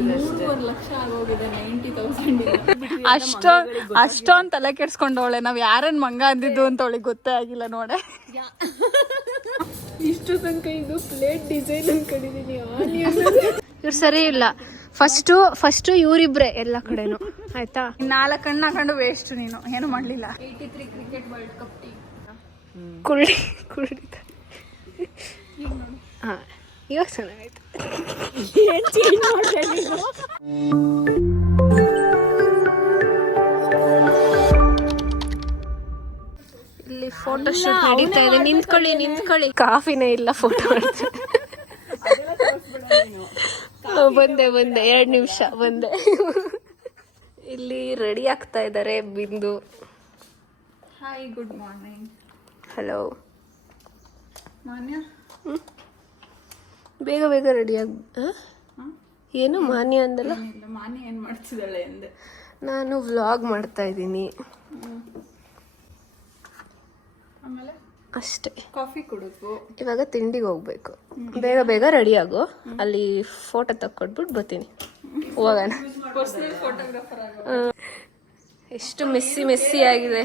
ಆಗ್ತಿದೆ ಅಷ್ಟೇ. ಮೂರುವರೆ ಲಕ್ಷ ಆಗೋಗಿದೆ ನೈಂಟಿ ತೌಸಂಡ್ ಅಷ್ಟೋ ಅಷ್ಟೊಂದ್ ತಲೆ ಕೆಡ್ಸ್ಕೊಂಡವಳೆ. ನಾವ್ ಯಾರನ್ ಮಂಗ ಅಂದಿದ್ದು ಅಂತ ಅವಳಿಗೆ ಗೊತ್ತೇ ಆಗಿಲ್ಲ ನೋಡೆ. ಇಷ್ಟು ತನಕ ಇದು ಪ್ಲೇಟ್ ಡಿಸೈನ್ ಇವ್ರು ಸರಿ ಇಲ್ಲ. ಫಸ್ಟು ಫಸ್ಟು ಇವ್ರಿಬ್ರೆ ಎಲ್ಲ ಕಡೆನು. ಆಯ್ತಾ? ನಾಲ್ಕು ಕಣ್ಣು ಹಾಕೊಂಡು ವೇಸ್ಟ್ ನೀನು. ಏನು ಮಾಡಲಿಲ್ಲ? ಕ್ರಿಕೆಟ್ ವರ್ಲ್ಡ್ ಕಪ್ ಟೀಮ್ ಕುಳ್ಳಿ ಕುಳ್ಳಿ ಹಾ ಇವಾಗ ಚೆನ್ನಾಗಾಯ್ತು ಇಲ್ಲಿ ಫೋಟೋ ಶೂಟ್ ನಡೀತಾ ಇದೆ. ನಿಂತ್ಕೊಳ್ಳಿ ನಿಂತ್ಕೊಳ್ಳಿ. ಕಾಫಿನೇ ಇಲ್ಲ ಫೋಟೋ ಬಂದೆ ಬಂದೆ. ಎರಡು ನಿಮಿಷ ಬಂದೆ. ಇಲ್ಲಿ ರೆಡಿ ಆಗ್ತಾ ಇದಾರೆ ಬಿಂದು. ಹಾಯ್ ಗುಡ್ ಮಾರ್ನಿಂಗ್ ಹಲೋ ಮಾನ್ಯ? ಬೇಗ ಬೇಗ ರೆಡಿ ಆಗ ಏನು ಮಾನ್ಯ ಅಂದಲ್ಲ? ಮಾನ್ಯ ಏನು ಮಾಡ್ತಿದ್ದಾಳೆ ಅಂದೆ ನಾನು ವ್ಲಾಗ್ ಮಾಡ್ತಾ ಇದ್ದೀನಿ. ಆಮೇಲೆ? ಅಷ್ಟೇ. ಕಾಫಿ ಕುಡಿದ್ವು ಇವಾಗ ತಿಂಡಿಗೆ ಹೋಗ್ಬೇಕು. ಬೇಗ ಬೇಗ ರೆಡಿ ಆಗು. ಅಲ್ಲಿ ಫೋಟೋ ತಕ್ಕೊಟ್ಬಿಟ್ಟು ಬರ್ತೀನಿ. ಹೋಗೋಣ. ಎಷ್ಟು ಮೆಸ್ಸಿ ಮೆಸ್ಸಿ ಆಗಿದೆ.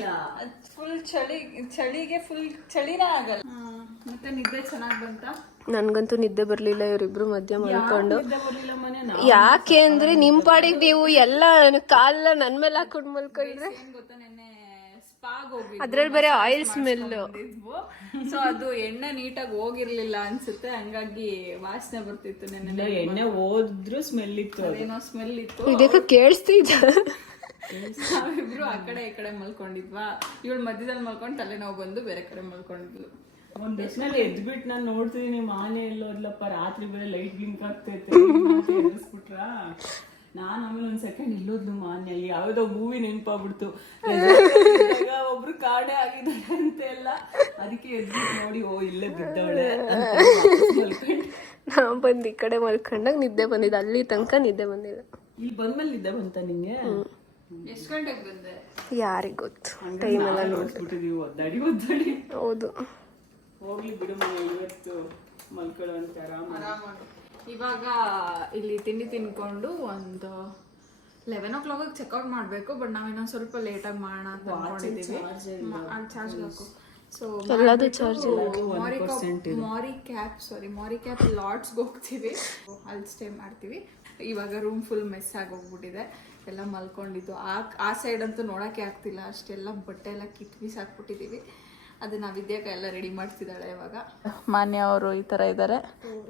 ಫುಲ್ ಚಳಿ ಚಳಿಗೆ ಫುಲ್ ಚಳಿನೇ ಆಗಲ್ಲ. ಮತ್ತೆ ನಿದ್ದೆ ಚೆನ್ನಾಗಿ ಬಂತಾ? ನನ್ಗಂತೂ ನಿದ್ದೆ ಬರ್ಲಿಲ್ಲ ಇವರಿಬ್ರು ಮಧ್ಯ ನಾ ಯಾಕೆ ಅಂದ್ರೆ ನಿಮ್ ಪಾಡಿಗೆ ನೀವು ಎಲ್ಲ ಕಾಲ ನನ್ ಮೇಲೆ ಹಾಕೊಂಡು ಮಲ್ಕೊಂಡ್ರೆ. ಏನ್ ಸ್ಪಾಗ್ ಹೋಗಿ ಅದ್ರಲ್ಲಿ ಬರೀ ಆಯಿಲ್ ಸ್ಮೆಲ್ ಸೊ ಅದು ಎಣ್ಣೆ ನೀಟಾಗಿ ಹೋಗಿರ್ಲಿಲ್ಲ ಅನ್ಸುತ್ತೆ ಹಂಗಾಗಿ ವಾಸನೆ ಬರ್ತಿತ್ತು ನೆನ್ನೆ ಎಣ್ಣೆ ಹೋದ್ರು ಸ್ಮೆಲ್ ಇತ್ತು ಅದೇನೋ ಏನೋ ಸ್ಮೆಲ್ ಇತ್ತು. ಇದಕ್ಕೆ ಕೇಳಿಸ್ತಿದ್ದ ನಾವಿಬ್ರು ಆ ಕಡೆ ಈ ಕಡೆ ಮಲ್ಕೊಂಡಿದ್ವಾ. ಇವಳು ಮಧ್ಯದಲ್ಲಿ ಮಲ್ಕೊಂಡು ತಲೆನೋವು ಬಂದು ಬೇರೆ ಕಡೆ ಮಲ್ಕೊಂಡಿದ್ಲು. ಒಂದ್ ಎಷ್ಟ್ನಲ್ಲಿ ಎದ್ಬಿಟ್ಟು ನಾನು ನೋಡ್ತಿದೀನಿ ಮಾನೆ ಎಲ್ಲೋದ್ಲಪ್ಪ ರಾತ್ರಿ ಬೇರೆ ಲೈಟ್ ಗಿಂಕ್ ಆಗ್ತೈತೆ ಎದುರಿಸ್ಬಿಟ್ರ? ನಾನ್ ಆಮೇಲೆ ಒಂದ್ ಸೆಕೆಂಡ್ ಇಲ್ಲೋದ್ಲು ಮಾನ್ಯ ಯಾವುದೋ ಮೂವಿ ನೆನಪಾಗ್ಬಿಡ್ತು. ಒಬ್ರು ಕಾಡೆ ಆಗಿದ್ದಾರೆ ಅಂತ ಎಲ್ಲ ಅದಕ್ಕೆ ಎದ್ಬಿಟ್ಟು ನೋಡಿ ಓ ಇಲ್ಲೇ ಬಿದ್ದವಳೆ. ನಾ ಬಂದು ಈ ಕಡೆ ಮಲ್ಕೊಂಡಾಗ ನಿದ್ದೆ ಬಂದಿದ್ದೆ ಅಲ್ಲಿ ತನಕ ನಿದ್ದೆ ಬಂದಿಲ್ಲ ಇಲ್ಲಿ ಬಂದ್ಮೇಲೆ ನಿದ್ದೆ ಬಂತ ನಿಂಗೆ? ಎಷ್ಟು ಗಂಟೆಗೆ ಬಂದೆ? ಯಾರಿಗ್ ಗೊತ್ತು? ಟೈಮ್ ಎಲ್ಲ ನೋಡಿ ನೋಡ್ಬಿಟ್ಟಿದೀವಿ ಒದ್ದಾಡಿ ಒದ್ದಾಡಿ. ಹೌದು. ಹೋಗ್ಲಿ ಬಿಡು ಮನೆ ಇವತ್ತು ಮಲ್ಕೊಳ್ಳೋ ಅಂತ ಆರಾಮ ಇವಾಗ ಇಲ್ಲಿ ತಿಂಡಿ ತಿನ್ಕೊಂಡು ಒಂದು ಲೆವೆನ್ ಓ ಕ್ಲಾಕ್ ಚೆಕ್ಔಟ್ ಮಾಡಬೇಕು ಬಟ್ ನಾವ್ ಇನ್ನೊಂದ್ ಸ್ವಲ್ಪ ಲೇಟಾಗಿ ಮಾಡೋಣ ಅಂತ ಅನ್ಕೊಂಡಿದ್ದೀವಿ ಚಾರ್ಜ್ ಹಾಕು. ಸೊ ಎಲ್ಲದು ಚಾರ್ಜ್ ಮಾರಿ ಕ್ಯಾಪ್ ಸಾರಿ ಮಾರಿ ಕ್ಯಾಪ್ ಲಾಡ್ಸ್ಗೆ ಹೋಗ್ತೀವಿ. ಅಲ್ಲಿ ಸ್ಟೇ ಮಾಡ್ತೀವಿ. ಇವಾಗ ರೂಮ್ ಫುಲ್ ಮೆಸ್ ಆಗಿ ಹೋಗ್ಬಿಟ್ಟಿದೆ. ಎಲ್ಲ ಮಲ್ಕೊಂಡಿದ್ದು. ಆ ಆ ಸೈಡ್ ಅಂತೂ ನೋಡಕ್ಕೆ ಆಗ್ತಿಲ್ಲ. ಅಷ್ಟೆಲ್ಲ ಬಟ್ಟೆ ಎಲ್ಲ ಕಿತ್ ಬೀಸಾಕ್ಬಿಟ್ಟಿದ್ದೀವಿ ಅದನ್ನ ವಿದ್ಯಾಕ ಎಲ್ಲ ರೆಡಿ ಮಾಡ್ತಿದ್ದಾಳೆ ಇವಾಗ. ಮಾನ್ಯ ಅವರು ಈ ತರ ಇದ್ದಾರೆ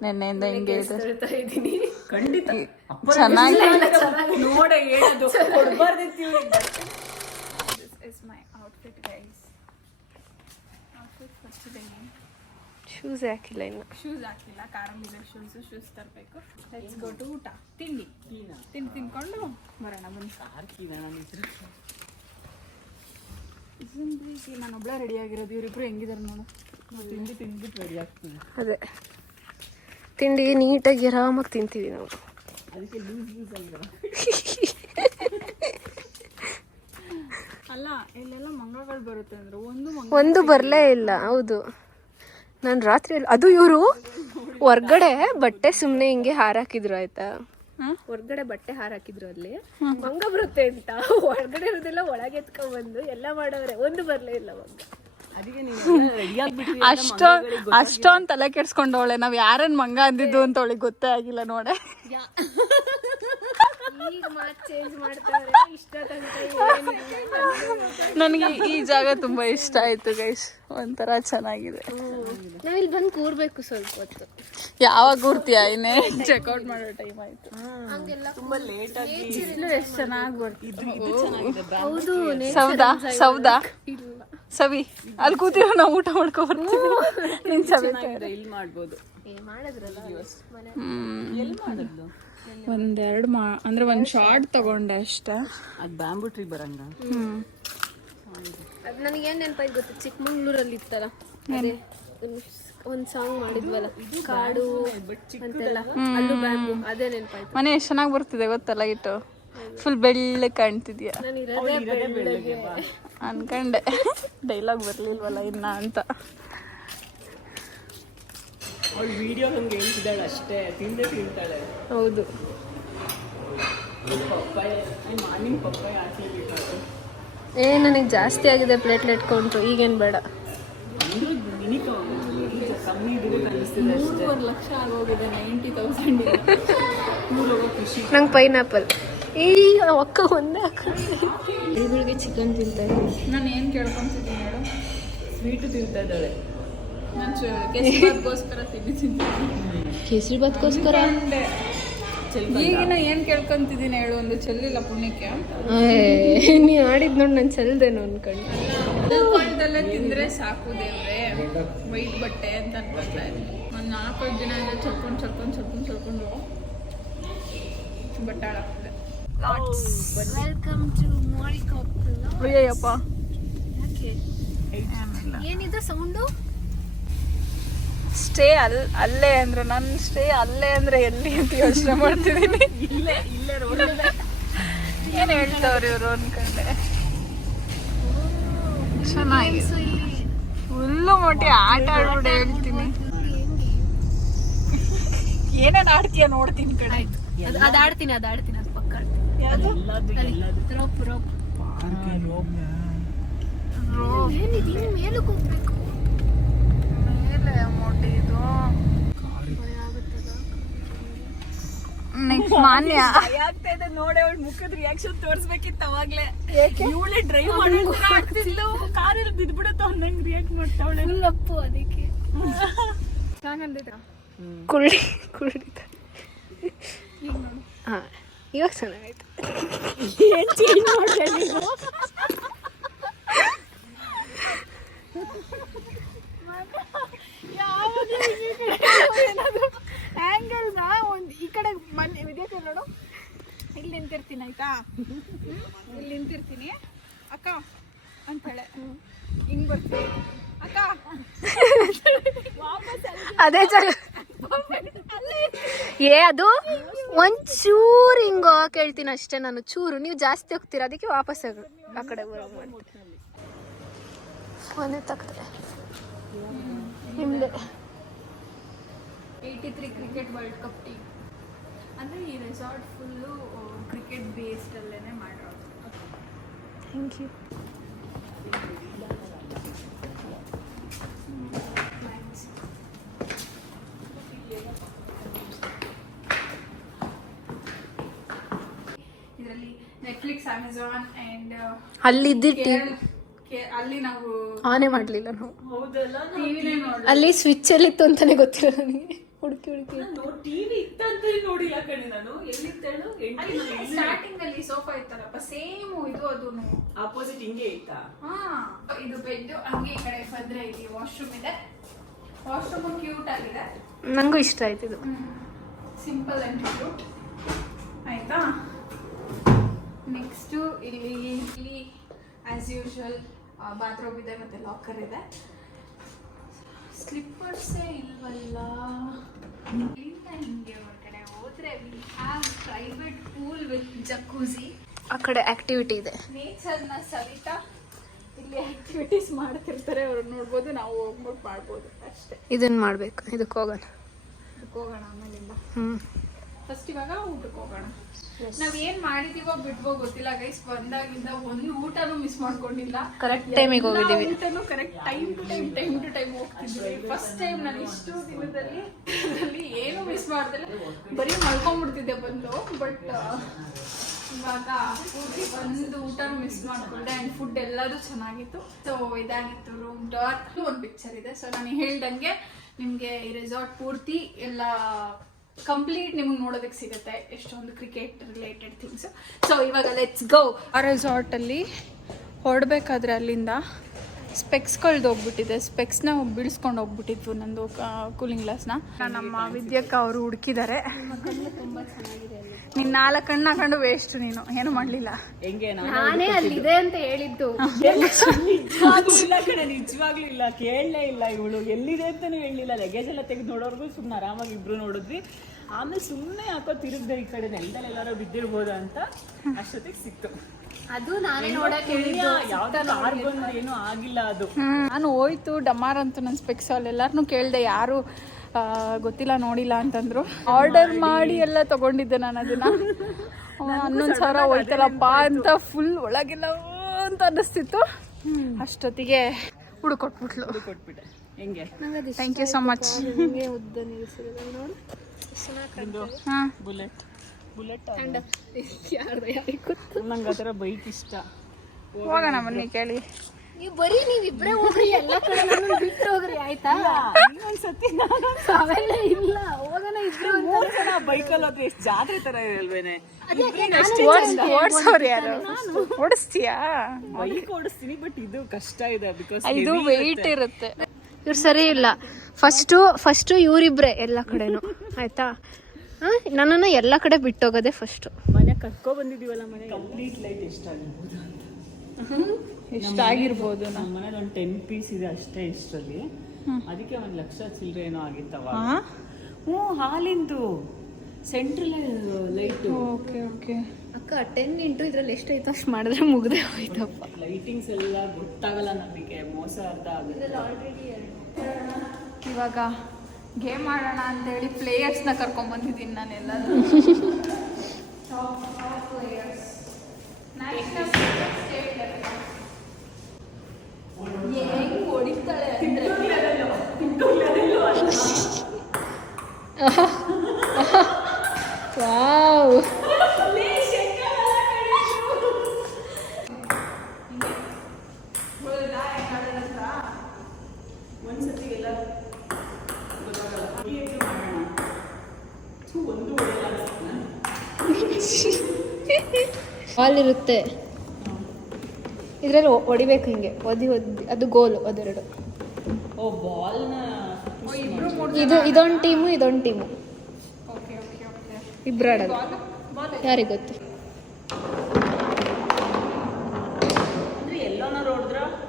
ನಿನ್ನೆಯಿಂದ ಹಿಂಗೆ ಇದ್ದೀನಿ. ಖಂಡಿತ. ಚೆನ್ನಾಗಿ ನೋಡ ಹೇಳೋದು. Is my outfit guys outfit first shoes ಹಾಕಿಲ್ಲ ಇನ್ನು. ಶೂಸ್ ಹಾಕಿಲ್ಲ ಕಾರಲ್ಲಿದೆ ಶೂಸ್ ಶೂಸ್ ತರಬೇಕು. ಲೆಟ್ಸ್ ಗೋ ಟು ಊಟ. ತಿಂಡಿ ತಿಂಡಿ ತಿನ್ಕೊಂಡು ಬರೋಣ ಬನ್ನಿ. ನಾನು ಒಬ್ಳೆ ರೆಡಿ ಆಗಿರೋದು ಇವರಿಬ್ರು ಹೆಂಗಿದಾರೆ ನೋಡು. ತಿಂಡಿ ತಿಂದ್ಬಿಟ್ಟು ರೆಡಿ ಆಗ್ತದೆ ಅದೇ. ತಿಂಡಿ ನೀಟಾಗಿ ಆರಾಮಾಗಿ ತಿಂತೀವಿ ನಾವು. ಅದಕ್ಕೆ ಲೂಸ್ ಲೂಸ್ ಆಗಿರೋ ಅಲ್ಲ ಇಲ್ಲೆಲ್ಲ ಮಂಗಗಳು ಬರುತ್ತೆ ಅಂದ್ರೆ ಒಂದು ಒಂದು ಬರಲೇ ಇಲ್ಲ ಹೌದು. ನಾನು ರಾತ್ರಿ ಅದು ಇವರು ಹೊರ್ಗಡೆ ಬಟ್ಟೆ ಸುಮ್ಮನೆ ಹಿಂಗೆ ಹಾರಾಕಿದ್ರು ಆಯ್ತಾ? ಹೊರ್ಗಡೆ ಬಟ್ಟೆ ಹಾರಾಕಿದ್ರು ಅಲ್ಲಿ. ಮಂಗ ಬರುತ್ತೆ ಅಂತ. ಹೊರಗಡೆ ಇರೋದೆಲ್ಲ ಒಳಗೆ ಎತ್ಕೊಂಡ್ಬಂದು ಎಲ್ಲ ಮಾಡವ್ರೆ ಒಂದು ಬರ್ಲೇ ಇಲ್ಲ ಮಂಗ. ಅಷ್ಟೋ ಅಷ್ಟೊಂದ್ ತಲೆ ಕೆಡ್ಸ್ಕೊಂಡವಳೆ. ನಾವ್ ಯಾರನ್ ಮಂಗ ಅಂದಿದ್ದು ಅಂತ ಅವಳಿಗೆ ಗೊತ್ತೇ ಆಗಿಲ್ಲ ನೋಡೆ. ಈಗ ಮಾತು ಚೇಂಜ್ ಮಾಡ್ತಾರೆ. ಇಷ್ಟ ತನಕ ನನಗೆ ಈ ಜಾಗ ತುಂಬಾ ಇಷ್ಟ ಆಯ್ತು ಗೈಸ್ ಒಂಥರ ಚೆನ್ನಾಗಿದೆ. ನಾವಿಲ್ಲಿ ಬಂದು ಕೂರ್ಬೇಕು ಸ್ವಲ್ಪ ಹೊತ್ತು. ಯಾವಾಗ ಕೂರ್ತೀಯ ಇನ್ನೇ? ಚೆಕ್ಔಟ್ ಮಾಡೋ ಟೈಮ್ ಆಯ್ತು. ತುಂಬಾ ಲೇಟ್ ಆಗಿ ಎಷ್ಟು ಚೆನ್ನಾಗಿ ಬರ್ತಿತ್ತು. ಹೌದು ಸೌದಾ? ಸೌದಾ? ಸವಿ ಅಲ್ಲಿ ಕೂತಿರೋ ನಾವು ಊಟ ಮಾಡ್ಕೊ ಬರ್ತೀವಿ ನಿನ್ ಸವಿ ಇಲ್ಲಿ ಮಾಡ್ಬೋದು. ಮಾಡಿದ್ರಲ್ಲ ಎಲ್ಲಿ ಮಾಡಿದ್ಲು? ಒಂದೆರಡು ಮಾ ಅಂದ್ರೆ ಒಂದು ಶಾರ್ಟ್ ತಗೊಂಡೆ ಅಷ್ಟೇ. ಅದು ಬ್ಯಾಂಬು ಟ್ರೀ ಬರಂಗ? ಹ್ಮ್. ಅದು ನನಗೆ ಏನ್ ನೆನಪಾಯ್ತು ಗೊತ್ತಾ? ಚಿಕ್ಕಮಂಗ್ಳೂರಲ್ಲಿ ಇತ್ತಲ್ಲ? ಅದೇ ಒಂದು ಸಾಂಗ್ ಮಾಡಿದ್ವಲ್ಲ? ಕಾಡು ಅಂತೆಲ್ಲ. ಅಲ್ಲೂ ಬ್ಯಾಂಬು ಅದೇ ನೆನಪಾಯ್ತು. ಮನೆ ಎಷ್ಟು ಚೆನ್ನಾಗಿ ಬರ್ತಿದೆ ಗೊತ್ತಲ್ಲ ಇಟ್ಟು ಫುಲ್ ಬೆಳ್ಳೆ ಕಾಣ್ತಿದ್ಯಾ? ನಾನು ಇರೋದೇ ಬೆಳ್ಳಗೆ ಅನ್ಕಂಡೆ. ಡೈಲಾಗ್ ಬರ್ಲಿಲ್ವಲ್ಲ ಇನ್ನ ಅಂತ. ಅವಳು ವಿಡಿಯೋ ಹಂಗೆ ಹೇಳ್ತಿದ್ದಾಳೆ ಅಷ್ಟೇ ತಿಂದೇ ತಿಂತಾಳೆ. ಹೌದು. ಪಪ್ಪಾಯ ಮಾರ್ನಿಂಗ್ ಪಪ್ಪಾಯ ಹಾಕ್ಲೇಬೇಕಾದ್ರೆ ಏ ನನಗೆ ಜಾಸ್ತಿ ಆಗಿದೆ ಪ್ಲೇಟ್ಲೆಟ್ ಕೌಂಟು ಈಗೇನು ಬೇಡ. ಅಂದ್ರೆ ಮಿನಿ ಕಮ್ಮಿ ಇದ್ರೆ ಕಲಿಸ್ತಿದೆ ಅಷ್ಟೇ. ಮೂರುವರೆ ಲಕ್ಷ ಆಗೋಗಿದೆ ನೈಂಟಿ ತೌಸಂಡ್ ಮೂರು ಹೋಗೋ ಖುಷಿ. ನಂಗೆ ಪೈನಾಪಲ್ ಈ ಅಕ್ಕ ಒಂದೇ ಅಕ್ಕ ಚಿಕನ್ ತಿಂತಾರೆ ನಾನು ಏನು ಕೇಳ್ಕೊಂತಿದ್ದೀನಿ ಮೇಡಮ್ ಸ್ವೀಟು ತಿಂತಾ ಇದ್ದಾಳೆ. ನಾನು ಕೆಸಿಗೋಸ್ಕರ ತಿಂಡಿ ತಿಂತೀನಿ ಕೇಸರಿ ಬಾತ್ಗೋಸ್ಕರ ಈಗಿನ ಏನು ಕೇಳ್ಕೊಂತಿದ್ದೀನಿ ಹೇಳು ಒಂದು ಚೆಲ್ಲಿಲ್ಲ ಪುಣ್ಯಕ್ಕೆ. ನೀ ಆಡಿದ್ ನೋಡಿ ನಾನು ಚೆಲ್ದೇನೋ ಅನ್ಕೊಂಡು ಉಳ್ಕೊಂಡಲ್ಲೇ ತಿಂದ್ರೆ ಸಾಕು ದೇವ್ರೆ. ವೈಟ್ ಬಟ್ಟೆ ಅಂತ ಅನ್ಕೊಂತ ಒಂದು ನಾಲ್ಕೈದು ದಿನ ಎಲ್ಲ ಚಲ್ಕೊಂಡು ಚಲ್ಕೊಂಡು ಚಲ್ಕೊಂಡು ಚಲ್ಕೊಂಡು ಬಟ್ಟೆ ಹಾಳಾಗ್ತದೆ ವೆಲ್ಕಮ್ ಟು ಮೋರಿ ಅಯ್ಯಪ್ಪ ಏನಿದೆ ಸೌಂಡು? ಸ್ಟೇ ಅಲ್ ಅಲ್ಲೇ ಅಂದ್ರೆ ನನ್ನ ಸ್ಟೇ ಅಲ್ಲೇ ಅಂದ್ರೆ ಎಲ್ಲಿ ಅಂತ ಯೋಚನೆ ಮಾಡ್ತಿದ್ದೀನಿ ಇಲ್ಲೇ ಇಲ್ಲೇ ರೋಡ್ ಏನು ಹೇಳ್ತಾವ್ರಿ ಇವರು ಅನ್ಕೊಂಡೆ? ಚೆನ್ನಾಗಿದೆ. ಹುಲ್ಲು ಮೊಟ್ಟೆ ಆಟ ಆಡ್ಬಿಟ್ಟು ಹೇಳ್ತೀನಿ. ಏನೇನು ಆಡ್ತೀಯ ನೋಡ್ತೀನಿ ಕಡೆ ಅದು ಆಡ್ತೀನಿ ಅದು ಆಡ್ತೀನಿ ಅದು ಪಕ್ಕ ಆಡ್ತೀನಿ. Rope rope. ಇನ್ನು ಮೇಲಕ್ಕೆ ಹೋಗ್ಬೇಕು. ಮೇಲೆ ಮೊಟ್ಟೆ ಇದು. ನೆಕ್ಸ್ಟ್ ಮಾನ್ಯ. ಆಗ್ತಾ ಇದೆ ನೋಡಿ ಅವಳ ಮುಖದ ರಿಯಾಕ್ಷನ್ ತೋರಿಸ್ಬೇಕಿತ್ತು ಅವಾಗ್ಲೇ. ಇವಳೆ ಡ್ರೈವ್ ಮಾಡ್ತಿದ್ಲು ಕಾರಲ್ಲಿ ಬಿದ್ಬಿಡುತ್ತ ಅಂದಂಗ್ ರಿಯಾಕ್ಟ್ ಮಾಡ್ತಾವಳೆ ಫುಲ್ ಅಪ್ಪು ಅದಕ್ಕೆ. ಚೆನ್ನಾಗಂದಿದ್ರ ಕುಳ್ಳಿ ಕುಳ್ಳಿ ಹಾಂ ಇವಾಗ ಚೆನ್ನಾಗಾಯ್ತು. ಆಂಗಲ್ನ ಒಂದು ಈ ಕಡೆ ಮನೆ ವಿದ್ಯಾರ್ಥಿ ನೋಡು ಇಲ್ಲಿ ನಿಂತಿರ್ತೀನಿ ಆಯ್ತಾ ಇಲ್ಲಿ ನಿಂತಿರ್ತೀನಿ ಅಕ್ಕ ಅಂತಾಳೆ ಹಿಂಗ್ ಬರ್ತೀನಿ ಅಕ್ಕ ಅದೇ ಜಾಗ ಏ, ಅದು ಒಂಚೂರು ಹಿಂಗ ಕೇಳ್ತೀನಿ ಅಷ್ಟೇ ನಾನು, ಚೂರು. ನೀವು ಜಾಸ್ತಿ ಹೋಗ್ತೀರ? ಅದಕ್ಕೆ ವಾಪಸ್ ಆ ಕಡೆ ಒಂದೇ ತಗ್ತಾರೆ ನಿಮ್ದೆ eighty three cricket world cup team ಅಂದರೆ ಈ ರೆಸಾರ್ಟ್ ಫುಲ್ಲು ಕ್ರಿಕೆಟ್ ಬೇಸ್ಡಲ್ಲೇ ಮಾಡಿರೋದು ಥ್ಯಾಂಕ್ ಯು ಇದರಲ್ಲಿ ನೆಟ್ಫ್ಲಿಕ್ಸ್ ಅಮೆಝಾನ್ ಆ್ಯಂಡ್ ಅಲ್ಲಿದ್ದಿಟ್ಟು ಅಲ್ಲಿ ನಾವು ಆನೆ ಮಾಡಲಿಲ್ಲ ನಾವು. ಹೌದಲ್ಲ ಸ್ವಿಚ್ ಅಲ್ಲಿ ಇತ್ತು ಅಂತಾನೆ ಗೊತ್ತಿಲ್ಲ ನನಗೆ. ಹುಡುಕಿ ಹುಡುಕಿ. ಟಿವಿ ಇತ್ತಂತ ನೋಡಿಲ್ಲ ಕಣೆ ನಾನು. ಎಲ್ಲಿತ್ತೇಳು? ಸ್ಟಾರ್ಟಿಂಗ್ ಅಲ್ಲಿ ಸೋಫಾ ಇತ್ತಲ್ಲಪ್ಪ ಸೇಮ್ ಇದು ಅದು ಆಪೋಸಿಟ್ ಹಿಂಗೆ ಇತ್ತಾ? ಹಾ. ಇದು ಬೆಡ್ ಹಂಗೆ ಈ ಕಡೆ ಬಂದ್ರೆ ಇಲ್ಲಿ ವಾಶ್ರೂಮ್ ಇದೆ. ವಾಶ್ರೂಮ್ ಕ್ಯೂಟ್ ಆಗಿದೆ. ನನಗೂ ಇಷ್ಟ ಆಯ್ತು ಇದು. ಸಿಂಪಲ್ ಅಂಡ್ ಕ್ಯೂಟ್ ಆಯ್ತಾ? ನೆಕ್ಸ್ಟು ಇಲ್ಲಿ ಇಲ್ಲಿ ಆಸ್ ಯೂಶುವಲ್ ಬಾತ್ರೂಮ್ ಇದೆ ಮತ್ತೆ ಲಾಕರ್ ಇದೆ. ಸ್ಲಿಪ್ಪರ್ಸೇ ಇಲ್ವಲ್ಲ? ಇಲ್ಲಿಂದ ಹಿಂಗೆ ಹೊರಗಡೆ ಹೋದ್ರೆ we have private pool with jacuzzi ಆ ಕಡೆ ಆಕ್ಟಿವಿಟಿ ಇದೆ. ನೇಚರ್ನ ಸವಿತಾ ಇಲ್ಲಿ ಆಕ್ಟಿವಿಟೀಸ್ ಮಾಡ್ತಿರ್ತಾರೆ ಅವ್ರು ನೋಡ್ಬೋದು ನಾವು ಹೋಗ್ಬಿಟ್ಟು ಮಾಡ್ಬೋದು ಅಷ್ಟೇ. ಇದನ್ನ ಮಾಡ್ಬೇಕು ಇದಕ್ಕೆ ಹೋಗೋಣ. ಇದಕ್ಕೆ ಹೋಗೋಣ ಆಮೇಲಿಂದ. ಹ್ಮ್. ಫಸ್ಟ್ ಇವಾಗ ಊಟಕ್ಕೆ ಹೋಗೋಣ. ನಾವ್ ಏನ್ ಮಾಡಿದೀವೋ ಬಿಡ್ವೋ ಗೊತ್ತಿಲ್ಲ ಗೈಸ್ ಬಂದಾಗಿಂದ ಒಂದು ಊಟನೂ ಮಿಸ್ ಮಾಡ್ಕೊಂಡಿಲ್ಲ. ಕರೆಕ್ಟ್ ಟೈಮಿಗೆ ಹೋಗಿದ್ದೀವಿ. ಊಟನು correct time to time time to time ಹೋಗ್ತಿದ್ವಿ ಫಸ್ಟ್ ಟೈಮ್ ನಾನು ಇಷ್ಟು ದಿನದಲ್ಲಿ ಏನು ಮಿಸ್ ಮಾಡ್ದಿಲ್ಲ. ಬರೀ ಮಲ್ಕೊಂಡ್ಬಿಡ್ತಿದ್ದೆ ಬಂದು ಬಟ್ ಇವಾಗ ಪೂರ್ತಿ ಒಂದು ಊಟನೂ ಮಿಸ್ ಮಾಡ್ಕೊಂಡೆ ಅಂಡ್ ಫುಡ್ ಎಲ್ಲರೂ ಚೆನ್ನಾಗಿತ್ತು. ಸೊ ಇದಾಗಿತ್ತು ರೂಮ್ ಡಾರ್ಕ್ ಒಂದು ಪಿಕ್ಚರ್ ಇದೆ. ಸೊ ನಾನು ಹೇಳ್ದಂಗೆ ನಿಮಗೆ ಈ ರೆಸಾರ್ಟ್ ಪೂರ್ತಿ ಎಲ್ಲ ಕಂಪ್ಲೀಟ್ ನಿಮ್ಗೆ ನೋಡೋದಕ್ಕೆ ಸಿಗುತ್ತೆ ಎಷ್ಟೊಂದು ಕ್ರಿಕೆಟ್ ರಿಲೇಟೆಡ್ ಥಿಂಗ್ಸ್ ಸೊ ಇವಾಗ ಲೆಟ್ಸ್ ಗೋ ಆ ರೆಸಾರ್ಟಲ್ಲಿ ಹೊರಡ್ಬೇಕಾದ್ರೆ ಅಲ್ಲಿಂದ ಸ್ಪೆಕ್ಸ್ಗಳ್ದು ಹೋಗ್ಬಿಟ್ಟಿದೆ. ಸ್ಪೆಕ್ಸ್ನ ಬಿಡಿಸ್ಕೊಂಡು ಹೋಗ್ಬಿಟ್ಟಿದ್ವು ನಂದು ಕೂಲಿಂಗ್ ಗ್ಲಾಸ್ನ ನಮ್ಮ ವಿದ್ಯಕ್ಕ ಅವರು ಹುಡುಕಿದ್ದಾರೆ. ನಿನ್ನ ನಾಲ್ಕು ಕಣ್ಣು ಹಾಕೊಂಡು ವೇಸ್ಟ್ ನೀನು. ಏನು ಮಾಡ್ಲಿಲ್ಲ. ಹೆಂಗೆ ನಾನೇ ಅಲ್ಲಿದೆ ಅಂತ ಹೇಳಿದ್ದು. ನಿಜವಾಗ್ಲೂ ಇಲ್ಲ ಕಣೆ ನಿಜವಾಗ್ಲೂ ಇಲ್ಲ. ಕೇಳಲೇ ಇಲ್ಲ ಇವಳು. ಎಲ್ಲಿದೆ ಅಂತಾನೆ ಹೇಳಿಲ್ಲ. ಲಗೇಜ್ ಎಲ್ಲ ತೆಗೆದು ನೋಡೋರ್ಗು ಸುಮ್ಮನೆ ಆರಾಮಾಗಿ ಇಬ್ರು ನೋಡಿದ್ವಿ. ಆಮೇಲೆ ಸುಮ್ಮನೆ ಯಾಕೋ ತಿರುಗ್ದೆ ಈ ಕಡೆ ನೆಲದಲ್ಲಿ ಎಲ್ಲಾರು ಬಿದ್ದಿರ್ಬೋದ ಅಂತ ಅಷ್ಟೊತ್ತಿಗೆ ಸಿಕ್ತು. ಅದು ನಾನೇ ನೋಡಕ್ ಏನೂ ಆಗಿಲ್ಲ ಅದು. ನಾನು ಹೋಯ್ತು ಡಮಾರ್ ಅಂತ ನನ್ನ ಸ್ಪೆಕ್ಸ್ ಅಲ್ಲಿ ಎಲ್ಲರನ್ನೂ ಕೇಳ್ದೆ ಯಾರು ಗೊತ್ತಿಲ್ಲ ನೋಡಿಲ್ಲ ಅಂತಂದ್ರು. ಆರ್ಡರ್ ಮಾಡಿ ಎಲ್ಲ ತಗೊಂಡಿದ್ದೆ ನಾನು ಅದನ್ನ. ಹನ್ನೊಂದು ಸಾವಿರ ಹೋಯ್ತಲ್ಲಪ್ಪ ಅಂತ ಫುಲ್ ಒಳಗೆಲ್ಲ ಅಂತ ಅನ್ನಿಸ್ತಿತ್ತು. ಅಷ್ಟೊತ್ತಿಗೆ ಹುಡುಕೊಟ್ಬಿಟ್ಲು ಕೊಟ್ಬಿಟ್ಟೆ ಹೆಂಗೆ ಥ್ಯಾಂಕ್ ಯು ಸೊ ಮಚ್ ಹಿಂಗೆ ಉದ್ದ ನೋಡು. ಹಾಂ. ಬುಲೆಟ್. ಬುಲೆಟ್ ನಂಗೆ ಆ ಥರ ಬೈಕ್ ಇಷ್ಟ. ಹೋಗೋಣ ಬನ್ನಿ ಕೇಳಿ. ನೀವು ಬರೀ ನೀವಿಬ್ರೇ ಹೋಗ್ರಿ ಎಲ್ಲ ಕಡೆ ನನ್ನ ಬಿಟ್ಟು ಹೋಗ್ರಿ ಆಯ್ತಾ? ಅವೆಲ್ಲ ಇಲ್ಲ ಹೋಗೋಣ ಇಬ್ರು ಮೂರ್ ಜನ ಬೈಕಲ್ಲಿ ಹೋದ್ರೆ ಎಷ್ಟು ಜಾತ್ರೆ ತರ ಇರಲ್ವೇನೆ ಓಡಿಸೋರು ಯಾರು? ಓಡಿಸ್ತೀಯಾ? ಬೈಕ್ ಓಡಿಸ್ತೀನಿ ಬಟ್ ಇದು ಕಷ್ಟ ಇದೆ ಬಿಕಾಸ್ ಇದು ವೆಯ್ಟ್ ಇರುತ್ತೆ. ಇವ್ರು ಸರಿ ಇಲ್ಲ. ಫಸ್ಟು ಫಸ್ಟು ಇವ್ರಿಬ್ರೆ ಎಲ್ಲ ಕಡೆನೂ. ಆಯ್ತಾ? ಹಾಂ ನನ್ನನ್ನು ಎಲ್ಲ ಕಡೆ ಬಿಟ್ಟೋಗೋದೆ ಫಸ್ಟು ಮನೆ ಕರ್ಕೊ ಬಂದಿದೀವಲ್ಲ ಮನೆ ಕಂಪ್ಲೀಟ್ ಲೈಟ್ ಎಷ್ಟಾಗಿರ್ಬೋದು ಅಂತ. ಎಷ್ಟಾಗಿರ್ಬೋದು ನಮ್ಮ ಮನೇಲಿ ಒಂದು ಟೆನ್ ಪೀಸ್ ಇದೆ ಅಷ್ಟೇ ಇಷ್ಟರಲ್ಲಿ. ಅದಕ್ಕೆ ಒಂದು ಲಕ್ಷ ಚಿಲ್ಲರೆ ಏನೋ ಆಗಿತ್ತವ ಹ್ಞೂ ಹಾಲಿಂದು. Central light okay okay. ಅಕ್ಕ ಟೆನ್ ಇಂಟು ಇದ್ರಲ್ಲಿ ಎಷ್ಟಾಯ್ತು? ಅಷ್ಟು ಮಾಡಿದ್ರೆ ಮುಗ್ದೆ ಹೋಯ್ತಪ್ಪ. ಲೈಟಿಂಗ್ಸ್ ಎಲ್ಲ ಗೊತ್ತಾಗಲ್ಲ ನಮಗೆ ಮೋಸ ಅರ್ಧ ಆಗುತ್ತೆ. ಇವಾಗ ಗೇಮ್ ಆಡೋಣ ಅಂತೇಳಿ ಪ್ಲೇಯರ್ಸ್ನ ಕರ್ಕೊಂಬಂದಿದ್ದೀನಿ ನಾನೆಲ್ಲ ಹೊಡಿತಾಳೆ ಅಂದ್ರೆ ವಾವ್ ಒಂದ್ಸತಿ ಎಲ್ಲ ಗೊತ್ತಾಗಲ್ಲ ಈ ರೀತಿ ಮಾಡೋಣ ಥು, ಒಂದು ಹೊಡೆಯಲ್ಲ ಬಾಲ್ ಇರುತ್ತೆ. ಇದರಲ್ಲಿ ಹೊಡಿಬೇಕು ಹಿಂಗೆ. ಒದಿ ಒದ್ದಿ ಅದು ಗೋಲು ಅದೆರಡು. ಇದು ಇದೊಂದು ಟೀಮು ಇದೊಂದು ಟೀಮು. Okay okay okay. ಇಬ್ರು ಆಡೋದು ಯಾರಿಗೆ ಗೊತ್ತು?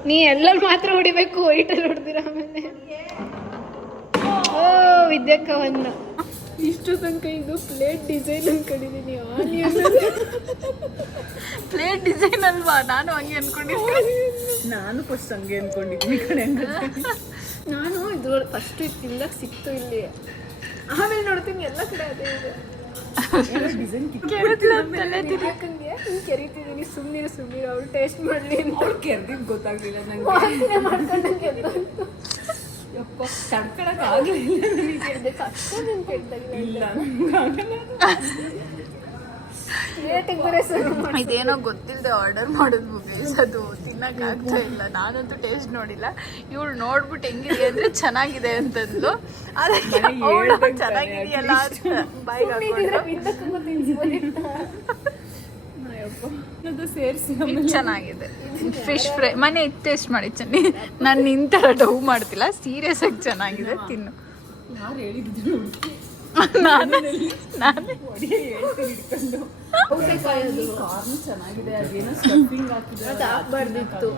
ನೀ ಎಲ್ಲರೂ ಮಾತ್ರ ಹೊಡಿಬೇಕು ವೈಟಲ್ಲಿ ಹೊಡೆದಿರ ಆಮೇಲೆ. ಓ ವಿದ್ಯಕ್ಕ ಒಂದ ಇಷ್ಟು ತನಕ ಇದು ಪ್ಲೇಟ್ ಡಿಸೈನ್ ಅನ್ಕೊಂಡಿದ್ದೀನಿ ಆನಿಯನ್ ಪ್ಲೇಟ್ ಡಿಸೈನ್ ಅಲ್ವಾ? ನಾನು ಹಂಗೆ ಅನ್ಕೊಂಡಿದ್ದೀನಿ ನಾನು ಫಸ್ಟ್ ಹಂಗೆ ಅನ್ಕೊಂಡಿದ್ದೀನಿ ಕಡೆ ನಾನು ಇದು ಫಸ್ಟ್ ಇದು ಸಿಕ್ತು ಇಲ್ಲಿ. ಆಮೇಲೆ ನೋಡ್ತೀನಿ ಎಲ್ಲ ಕಡೆ ಅದೇ ಇದೆ. ಕೆರಿತಿದ್ದೀನಿ ಸುಮ್ಮನೆ ಸುಮ್ಮನೆ ಅವ್ರು ಟೇಸ್ಟ್ ಮಾಡಲಿ ಅಂತ. ಅವ್ಳು ಕೆರ್ದಿದ್ ಗೊತ್ತಾಗ್ಲಿಲ್ಲ ನಂಗೆ. ವಾಸನೆ ಮಾಡ್ಕೊಂಡಂಗೆ ಯಪ್ಪ ತಡ್ಕೊಳಕ್ ಆಗ್ಲಿಲ್ಲ ಕೇಳಿದೆ ಕಷ್ಟ ನಾನು ಕೇಳ್ದಾಗಿಲ್ಲ ಇಲ್ಲ ಬರೋ ಸರ್ ಇದೇನೋ ಗೊತ್ತಿಲ್ಲದೆ ಆರ್ಡರ್ ಮಾಡೋದು ಮುಗೇಶ್ ಅದು. ತಿನ್ನಕ್ ಆಗ್ತಾ ಇಲ್ಲ. ನಾನಂತೂ ಟೇಸ್ಟ್ ನೋಡಿಲ್ಲ. ಇವಳು ನೋಡ್ಬಿಟ್ಟು ಹೆಂಗಿದೆ ಅಂದ್ರೆ ಚೆನ್ನಾಗಿದೆ ಅಂತಂದ್ಲು. ಅದಕ್ಕೆ ಅವ್ಳು ಚೆನ್ನಾಗಿದೆಯಲ್ಲ ಚೆನ್ನಾಗಿದೆ. ಫಿಶ್ ಫ್ರೈ ಮನೆ ಟೇಸ್ಟ್ ಮಾಡಿ ಚೆನ್ನಿ. ನಾನು ನಿಂತರ ಡವ್ ಮಾಡ್ತಿಲ್ಲ. ಸೀರಿಯಸ್ ಆಗಿ ಚೆನ್ನಾಗಿದೆ. ತಿನ್ನು. ಕಾರ್ನ್ ಚೆನ್ನಾಗಿದೆ ಅದೇನೋ ಸ್ಟಫಿಂಗ್ ಹಾಕಿದ್ರೆ ಹಾಕ್ಬಾರ್ದಿತ್ತು